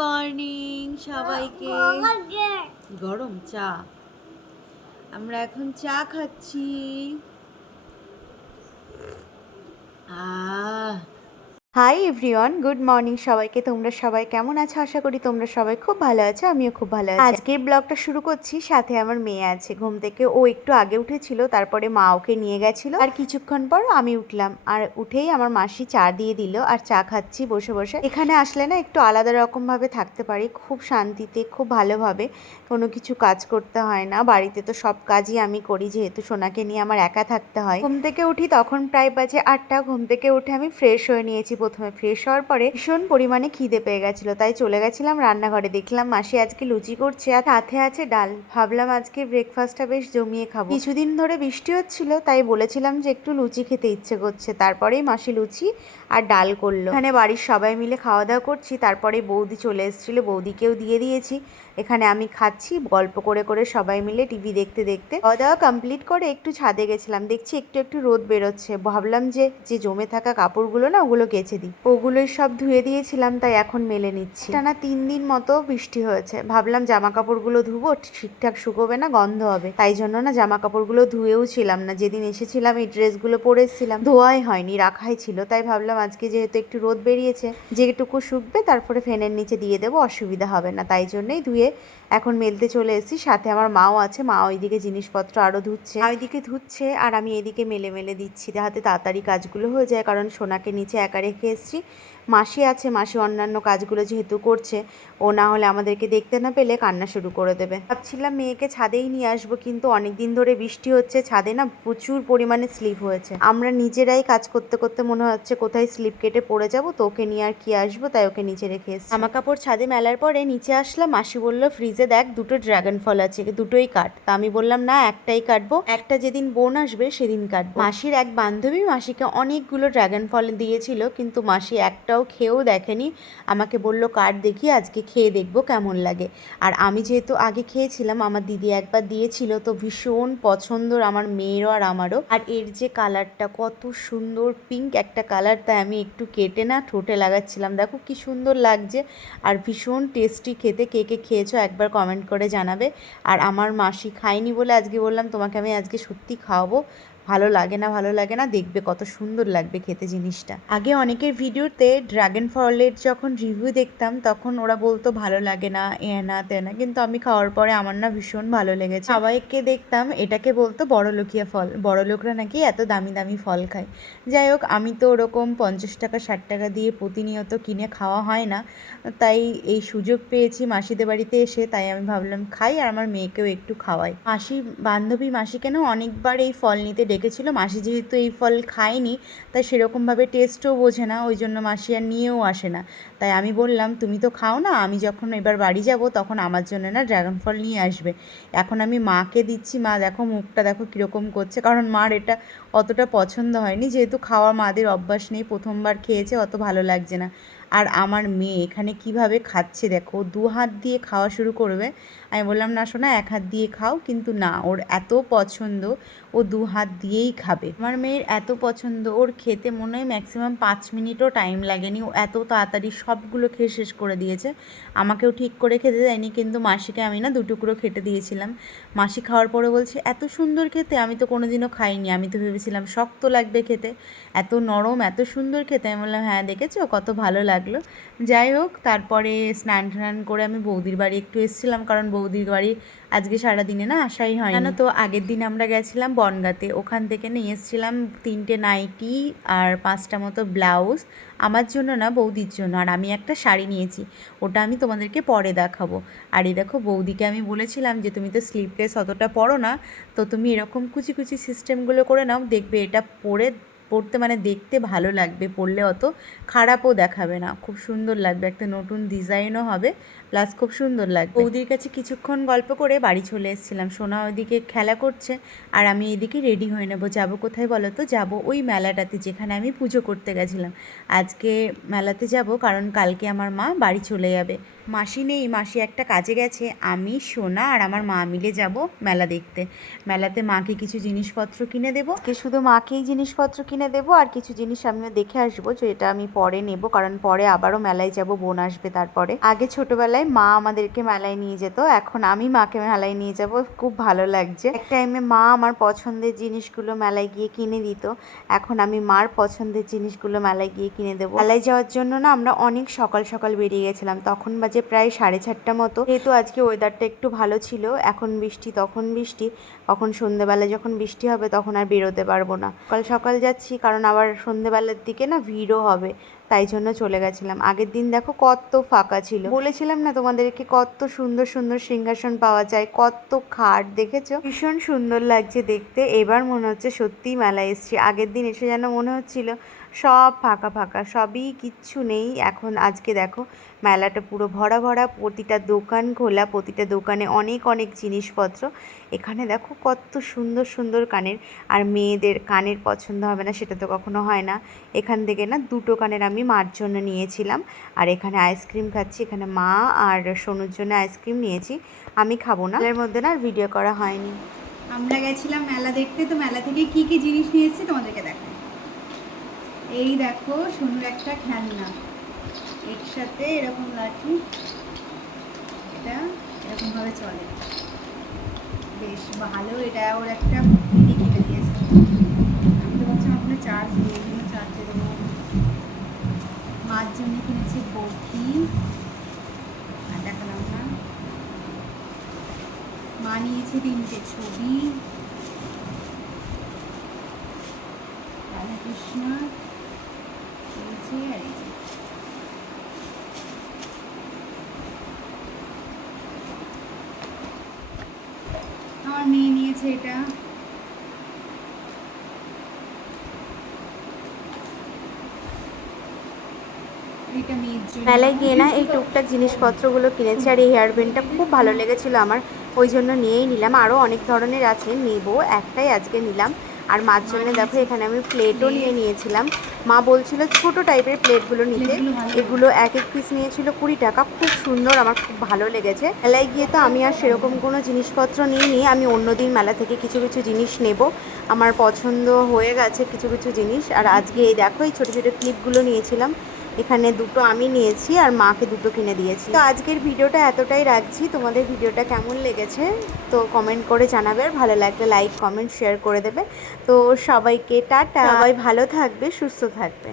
Morning সবাইকে। গরম চা, আমরা এখন চা খাচ্ছি। হাই এভরিওয়ান, গুড মর্নিং সবাইকে। তোমরা সবাই কেমন আছো? আশা করি তোমরা সবাই খুব ভালো আছো, আমিও খুব ভালো আছি। আজকের ব্লগটা শুরু করছি, সাথে আমার মেয়ে আছে। ঘুম থেকে ও একটু আগে উঠেছিল, তারপরে মা ওকে নিয়ে গেছিল, আর কিছুক্ষণ পর আমি উঠলাম। আর উঠেই আমার মাসি চা দিয়ে দিল, আর চা খাচ্ছি বসে বসে। এখানে আসলে না একটু আলাদা রকম ভাবে থাকতে পারি, খুব শান্তিতে, খুব ভালোভাবে। কোনো কিছু কাজ করতে হয় না, বাড়িতে তো সব কাজই আমি করি, যেহেতু সোনাকে নিয়ে আমার একা থাকতে হয়। ঘুম থেকে উঠি তখন প্রায় বাজে 8টা। ঘুম থেকে উঠে আমি ফ্রেশ হয়ে নিয়েছি। প্রথমে ফ্রেশ হওয়ার পরে ভীষণ পরিমাণে খিদে পেয়ে গেছিলো, তাই চলে গেছিলাম রান্নাঘরে। দেখলাম মাসি আজকে লুচি করছে, আর সাথে আছে ডাল। ভাবলাম আজকে ব্রেকফাস্টটা বেশ জমিয়ে খাবো। কিছুদিন ধরে বৃষ্টি হচ্ছিল, তাই বলেছিলাম যে একটু লুচি খেতে ইচ্ছে করছে। তারপরেই মাসি লুচি আর ডাল করলো। এখানে বাড়ির সবাই মিলে খাওয়া দাওয়া করছি। তারপরে বৌদি চলে এসেছিলো, বৌদিকেও দিয়ে দিয়েছি। এখানে আমি খাচ্ছি, গল্প করে করে সবাই মিলে টিভি দেখতে দেখতে। খাওয়া দাওয়া কমপ্লিট করে একটু ছাদে গেছিলাম, দেখছি একটু একটু রোদ বেরোচ্ছে। ভাবলাম যে জমে থাকা কাপড়গুলো না, ওগুলো কেচে দিই। ওগুলোই সব ধুয়ে দিয়েছিলাম, তাই এখন মেলে নিচ্ছি। টানা 3 দিন মতো বৃষ্টি হয়েছে, ভাবলাম জামা কাপড়গুলো ধুবো, ঠিকঠাক শুকোবে না, গন্ধ হবে। তাই জন্য না জামা কাপড়গুলো ধুয়েও ছিলাম না। যেদিন এসেছিলাম এই ড্রেসগুলো পরে এসেছিলাম, ধোয়াই হয়নি, রাখাই ছিল। তাই ভাবলাম আজকে যেহেতু একটু রোদ বেরিয়েছে, যেটুকু শুকবে তারপরে ফ্যানের নিচে দিয়ে দেবো, অসুবিধা হবে না। তাই জন্যই ধুয়ে এখন মেলতে চলে এসেছি। সাথে আমার মাও আছে, মা ওইদিকে জিনিসপত্র আরও ধুচ্ছে, ওইদিকে ধুচ্ছে, আর আমি এদিকে মেলে মেলে দিচ্ছি, যাতে তাড়াতাড়ি কাজগুলো হয়ে যায়। কারণ সোনাকে নিচে একা রেখে এসেছি। মাসি আছে, মাসি অন্যান্য কাজগুলো যেহেতু করছে, ও না হলে আমাদেরকে দেখতে না পেলে কান্না শুরু করে দেবে। ভাবছিলাম মেয়েকে ছাদেই নিয়ে আসবো, কিন্তু অনেক দিন ধরে বৃষ্টি হচ্ছে, ছাদে না প্রচুর পরিমাণে স্লিপ হয়েছে। আমরা নিজেরাই কাজ করতে করতে মনে হচ্ছে কোথায় স্লিপ কেটে পড়ে যাবো, তো ওকে নিয়ে আর কি আসবো, তাই ওকে নিচে রেখে এসেছি। জামা কাপড় ছাদে মেলার পরে নিচে আসলাম। মাসি বললো ফ্রিজে দেখ 2টো ড্রাগন ফল আছে, দুটোই কাট। তা আমি বললাম না, একটাই কাটবো, একটা যেদিন বোন আসবে সেদিন কাটবো। মাসির এক বান্ধবী মাসিকে অনেকগুলো ড্রাগন ফল দিয়েছিল, কিন্তু মাসি একটাও খেয়েও দেখেনি। আমাকে বলল কাট দেখি, আজকে খেয়ে দেখবো কেমন লাগে। আর আমি যেহেতু আগে খেয়েছিলাম, আমার দিদি একবার দিয়েছিল, তো ভীষণ পছন্দর আমার মেয়েরও আর আমারও। আর এর যে কালারটা কত সুন্দর, পিঙ্ক একটা কালার, তাই আমি একটু কেটে না ঠোঁটে লাগাচ্ছিলাম। দেখো কি সুন্দর লাগছে, আর ভীষণ টেস্টি খেতে। কে কে খেয়েছো একবার কমেন্ট করে জানাবে। আর আমার মাসি খায়নি বলে আজকে বললাম তোমাকে আমি আজকে সত্যি খাওয়াবো। ভালো লাগে না, ভালো লাগে না, দেখবে কত সুন্দর লাগবে খেতে জিনিসটা। আগে অনেকের ভিডিওতে ড্রাগন ফলের যখন রিভিউ দেখতাম, তখন ওরা বলতো ভালো লাগে না, এ না তে না, কিন্তু আমি খাওয়ার পরে আমার না ভীষণ ভালো লেগেছে। সবাইকে দেখতাম এটাকে বলতো বড়লোকিয়া ফল, বড়লোকরা নাকি এত দামি দামি ফল খায়। যাই হোক, আমি তো ওরকম 50 টাকা 60 টাকা দিয়ে প্রতিনিয়ত কিনে খাওয়া হয় না, তাই এই সুযোগ পেয়েছি মাসিদের বাড়িতে এসে, তাই আমি ভাবলাম খাই, আর আমার মেয়েকেও একটু খাওয়াই। মাসি বান্ধবী মাসিকে না অনেকবার এই ফল নিতে ডেকেছিল। মাসি যেহেতু এই ফল খায়নি, তাই সেরকমভাবে টেস্টও বোঝে না, ওই জন্য মাসি আর নিয়েও আসে না। তাই আমি বললাম তুমি তো খাও না, আমি যখন এবার বাড়ি যাব তখন আমার জন্য না ড্রাগন ফল নিয়ে আসবে। এখন আমি মাকে দিচ্ছি, মা দেখো মুখটা দেখো কীরকম করছে, কারণ মার এটা অতটা পছন্দ হয়নি, যেহেতু খাওয়া মাদের অভ্যাস নেই, প্রথমবার খেয়েছে, অত ভালো লাগছে না। আর আমার মেয়ে এখানে কিভাবে খাচ্ছে দেখো, 2 হাত দিয়ে খাওয়া শুরু করবে। আমি বললাম না শোনা, 1 হাত দিয়ে খাও, কিন্তু না, ওর এত পছন্দ, ও 2 হাত দিয়েই খাবে। আমার মেয়ের এত পছন্দ, ওর খেতে মনে হয় ম্যাক্সিমাম 5 মিনিটও টাইম লাগেনি, ও এত তাড়াতাড়ি সবগুলো খেয়ে শেষ করে দিয়েছে। আমাকেও ঠিক করে খেতে দেয়নি, কিন্তু মাসিকে আমি না 2 টুকরো খেতে দিয়েছিলাম। মাসি খাওয়ার পরে বলছে এত সুন্দর খেতে, আমি তো কোনোদিনও খাইনি, আমি তো ভেবেছিলাম শক্ত লাগবে খেতে, এত নরম, এত সুন্দর খেতে। আমি বললাম হ্যাঁ দেখেছো কত ভালো লাগলো। যাই হোক, তারপরে স্নান টান করে আমি বৌদির বাড়ি একটু এসেছিলাম, কারণ বৌদির বাড়ি আজকে সারাদিনে না আসাই হয় না। তো আগের দিন আমরা গেছিলাম বনগাঁতে, ওখান থেকে নিয়ে এসেছিলাম 3টে নাইটি আর 5টা মতো ব্লাউজ, আমার জন্য না বৌদির জন্য। আর আমি একটা শাড়ি নিয়েছি, ওটা আমি তোমাদেরকে পরে দেখাবো। আর এই দেখো, বৌদিকে আমি বলেছিলাম যে তুমি তো স্লিভলেস অতটা পরো না, তো তুমি এরকম কুচি কুচি সিস্টেমগুলো করে নাও, দেখবে এটা পরতে মানে দেখতে ভালো লাগবে, পরলে অত খারাপও দেখাবে না, খুব সুন্দর লাগবে, একটা নতুন ডিজাইনও হবে, প্লাস খুব সুন্দর লাগবে। বৌদির কাছে কিছুক্ষণ গল্প করে বাড়ি চলে এসেছিলাম। সোনা ওইদিকে খেলা করছে, আর আমি এদিকে রেডি হয়ে নেবো। যাবো কোথায় বলো তো? যাবো ওই মেলাটাতে যেখানে আমি পুজো করতে গেছিলাম। আজকে মেলাতে যাব, কারণ কালকে আমার মা বাড়ি চলে যাবে। মাসি নেই, মাসি একটা কাজে গেছে। আমি, সোনা আর আমার মা মিলে যাব মেলা দেখতে। মেলাতে মাকে কিছু জিনিসপত্র কিনে দেবো। শুধু মাকেই জিনিসপত্র কিনে দেবো, আর কিছু জিনিস আমিও দেখে আসবো, যে এটা আমি পরে নেব, কারণ পরে আবারও মেলায় যাব, বোন আসবে তারপরে। আগে ছোটবেলায় মা আমাদেরকে মেলায় নিয়ে যেত, এখন আমি মাকে মেলায় নিয়ে যাব, খুব ভালো লাগছে। এক টাইমে মা আমার পছন্দের জিনিসগুলো মেলায় গিয়ে কিনে দিত, এখন আমি মার পছন্দের জিনিসগুলো মেলায় গিয়ে কিনে দেবো। মেলায় যাওয়ার জন্য না আমরা অনেক সকাল সকাল বেরিয়ে গেছিলাম, তখন বাজে প্রায় 4:30 মতো। যেহেতু আজকে ওয়েদারটা একটু ভালো ছিল, এখন বৃষ্টি তখন বৃষ্টি, কখন সন্ধ্যেবেলায় যখন বৃষ্টি হবে তখন আর বেরোতে পারবো না। সকাল সকাল যাচ্ছি, কারণ আবার সন্ধ্যেবেলার দিকে না ভিড়ও হবে, তাই জন্য চলে গেছিলাম। আগের দিন দেখো কত ফাঁকা ছিল, বলেছিলাম না তোমাদেরকে কত সুন্দর সুন্দর সিংহাসন পাওয়া যায়, কত খাট দেখেছো, ভীষণ সুন্দর লাগছে দেখতে। এবার মনে হচ্ছে সত্যিই মেলায় এসেছি। আগের দিন এসে যেন মনে হচ্ছিল সব ফাঁকা ফাঁকা, সবই কিচ্ছু নেই। এখন আজকে দেখো মেলাটা পুরো ভরা ভরা, প্রতিটা দোকান খোলা, প্রতিটা দোকানে অনেক অনেক জিনিসপত্র। এখানে দেখো কত সুন্দর সুন্দর কানের, আর মেয়েদের কানের পছন্দ হবে না সেটা তো কখনো হয় না। এখান থেকে না 2টো কানের আমি মার জন্য নিয়েছিলাম, আর এখানে আইসক্রিম খাচ্ছি। এখানে মা আর সোনুর জন্য আইসক্রিম নিয়েছি, আমি খাবো না। এর মধ্যে না আর ভিডিও করা হয়নি। আমরা গেছিলাম মেলা দেখতে, তো মেলা থেকে কি কি জিনিস নিয়েছি তোমাদেরকে দেখাই। এই দেখো সোনুর একটা খেলনা, এর সাথে এরকম লাঠি, এটা এরকমভাবে চলে, বেশ ভালো। এটা ওর একটা মিনি কিনে দিয়েছে, আমি তো ভাবছিলাম আপনার চার্জ নেই, এই জন্য চার্জে দেবো। মার জন্য কিনেছি বরফি, আর দেখালাম না। মা নিয়েছে 3টে ছবি, রাধাকৃষ্ণ, এই যে আর এই যে। আমার মেয়ে নিয়েছে এটা, এটা মেয়ের জন্য। মেলায় গিয়ে না এই টুকটাক জিনিসপত্রগুলো কিনেছি, আর এই হেয়ার ব্যান্ডটা খুব ভালো লেগেছিলো আমার, ওই জন্য নিয়েই নিলাম। আরও অনেক ধরনের আছে, নেবো, একটাই আজকে নিলাম। আর মার জন্য দেখো এখানে আমি প্লেটও নিয়ে নিয়েছিলাম। মা বলছিল ছোট টাইপের প্লেটগুলো নিতে, এগুলো এক এক পিস নিয়েছিল 20 টাকা, খুব সুন্দর, আমার খুব ভালো লেগেছে। মেলায় গিয়ে তো আমি আর সেরকম কোনো জিনিসপত্র নিইনি, আমি অন্যদিন মেলা থেকে কিছু কিছু জিনিস নেব, আমার পছন্দ হয়ে গেছে কিছু কিছু জিনিস। আর আজকে এই দেখো এই ছোটো ছোটো ক্লিপগুলো নিয়েছিলাম, এখানে 2টো আমি নিয়েছি আর মাকে 2টো কিনে দিয়েছি। তো আজকের ভিডিওটা এতটাই রাখছি, তোমাদের ভিডিওটা কেমন লেগেছে তো কমেন্ট করে জানাবে, আর ভালো লাগলে লাইক কমেন্ট শেয়ার করে দেবে। তো সবাইকে টাটা, সবাই ভালো থাকবে, সুস্থ থাকবে।